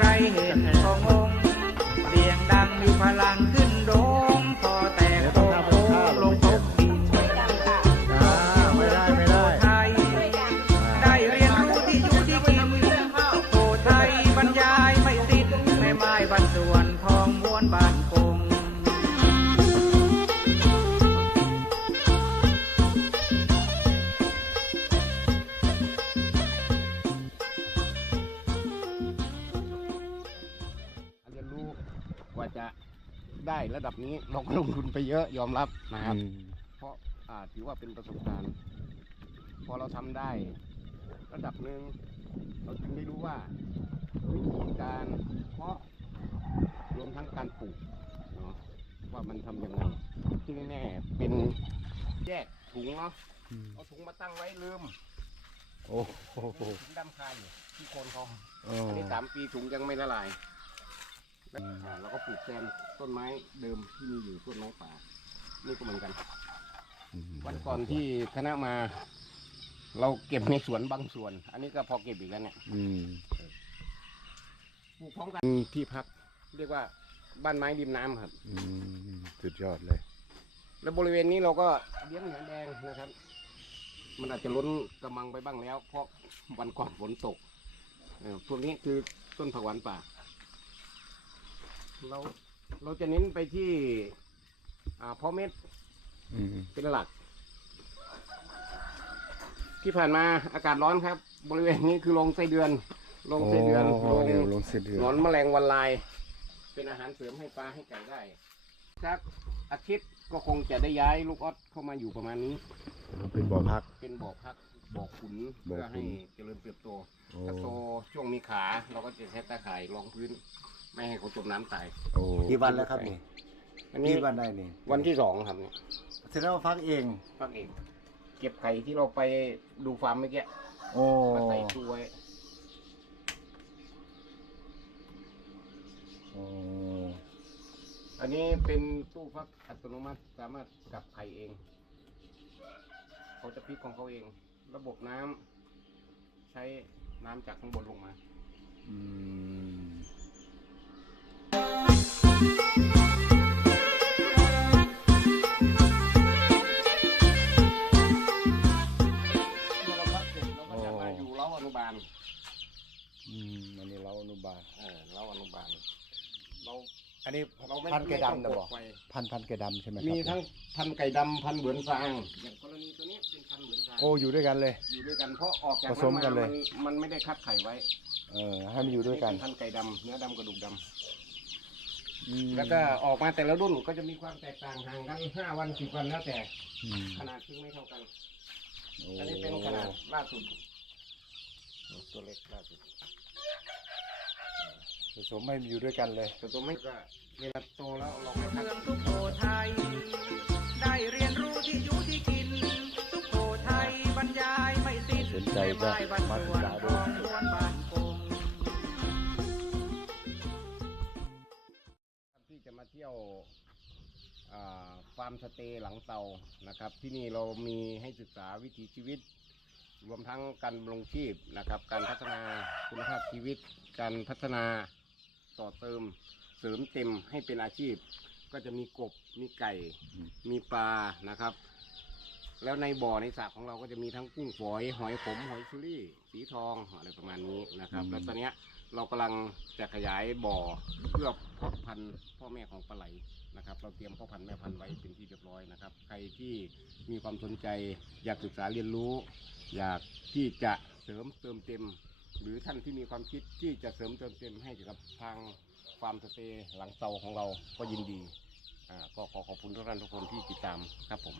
ใครเห็น ว่าจะได้ระดับนี้เราก็ลงทุนไปเยอะยอมรับนะครับ เพราะอ่าถือว่าเป็นประสบการณ์ พอเราทำได้ ระดับหนึ่งเราจึงได้รู้ว่าวิธีการเพาะรวมทั้งการปลูกเนาะว่ามันทำยังไงที่แน่ๆเป็นแยกถุงเนาะอืมเอาถุงมาตั้งไว้ลืมโอ้โหถุงดำคายอยู่ที่โคนเขาเอออันนี้สามปีถุงยังไม่ละลายแล้ว อ่าเราก็ปลูกแซมต้นไม้เดิมที่มีอยู่ต้นไม้ป่า นี่ก็เหมือนกัน วันก่อนที่คณะมา เราเก็บในสวนบางส่วน อันนี้ก็พอเก็บอีกแล้วเนี่ยอืมปลูกพร้อมกันที่พัก เรียกว่าบ้านไม้ริมน้ำครับ อืมสุดยอดเลย แล้วบริเวณนี้เราก็เลี้ยงเหนือแดงนะครับ มันอาจจะล้นกระมังไปบ้างแล้ว เพราะวันก่อนฝนตกเออพวกนี้คือต้นผักหวานป่า เราเราจะเน้นไปที่อ่าเพาะเม็ดอืมเป็นหลัก ที่ผ่านมาอากาศร้อนครับ บริเวณนี้คือลงไส้เดือนลงไส้เดือนโลงเดี๋ยวลงเส้นเดือนหนอนแมลงวันลาย เป็นอาหารเสริมให้ปลาให้ไก่ได้สักอาทิตย์ก็คงจะได้ย้ายลูกออสเข้ามาอยู่ประมาณนี้ เป็นบ่อพัก เป็นบ่อพักบ่อขุนบ่อเพื่อขุให้นเจริญเติบโต โอ้ถ้าโตช่วงมีขาเราก็จะใช้ตาข่ายรองพื้น ไม่ให้เขาจมน้ำตาย โอ้กี่วันแล้วครับนี่อันนี้กี่วันได้นี่วันที่สองครับเนี่ยแสดงว่าฟักเองพักเองเก็บไข่ที่เราไปดูฟาร์มเมื่อกี้โอ้มาใส่ตู้ไว้โอ้อันนี้เป็นตู้ฟักอัตโนมัติสามารถกลับไข่เอง เขาจะพลิกของเขาเอง ระบบน้ำใช้น้ำจากข้างบนลงมา อืม ล้าอนุบาลอืมอันนี้เราอนุบาล เออเล้าอนุบาล เราอันนี้เราไม่พันธุ์ไก่ดำนะบอกไม่ต้องปลูไฟพันธุ์พันธุ์ไก่ดำใช่ไหมครับมีทั้งพันธุ์ไก่ดำพันธุ์เหมือนฟางอย่างกรณีตัวนี้เป็นพันธุ์เหมือนฟางโอ้อยู่ด้วยกันเลย อยู่ด้วยกันเพราะออกจากผสมกันเลยามันไม่ได้คัดไข่ไว้เออให้มันอยู่ด้วยกันเป็พันธุ์ไก่ดำเนื้อดำกระดูกดำอืมแล้วก็ออกมาแต่ละรุ่นก็จะมีความแตกต่างห่างกันห้าวันสิบวันแล้วแต่ อืมขนาดซึ่งไม่เท่ากัน โอ้อันนี้เป็นขนาดล่าสุด ตัวเล็กล่าสุดผสมให้มันอยู่ด้วยกันเลยแต่ตัวไม่ก็เวลาโตแล้วเราไปคัดเมืองสุโขทัย ได้เรียนรู้ที่อยู่ที่กินสุโขทัยบรรยายไม่สิ้นสนใจก็แม่ไม้บรรมาจศึวกนษาทดูองม้วนบานคงที่จะมาเที่ยวอ่าฟาร์มสเตย์หลังเตานะครับ ที่นี่เรามีให้ศึกษาวิถีชีวิต รวมทั้งการดำรงชีพนะครับ การพัฒนาคุณภาพชีวิต การพัฒนาต่อเติมเสริมเต็มให้เป็นอาชีพ ก็จะมีกบมีไก่อืมมีปลานะครับ แล้วในบ่อในสระของเราก็จะมีทั้งกุ้งฝอย หอยขมหอยเชอรี่ สีทองอะไรประมาณนี้นะครับ แล้วตอนเนี้ย เรากำลังจะขยายบ่อเพื่อเพาะพันธุ์พ่อแม่ของปลาไหลนะครับ เราเตรียมพ่อพันธุ์แม่พันธุ์ไว้เป็นที่เรียบร้อยนะครับ ใครที่มีความสนใจอยากศึกษาเรียนรู้ อยากที่จะเสริมเติมเต็ม หรือท่านที่มีความคิดที่จะเสริมเติมเต็มให้กับทางฟาร์มสเตย์หลังเตาของเราก็ยินดีอ่าก็ขอขอบคุณทุกท่านทุกคนที่ติดตามครับผม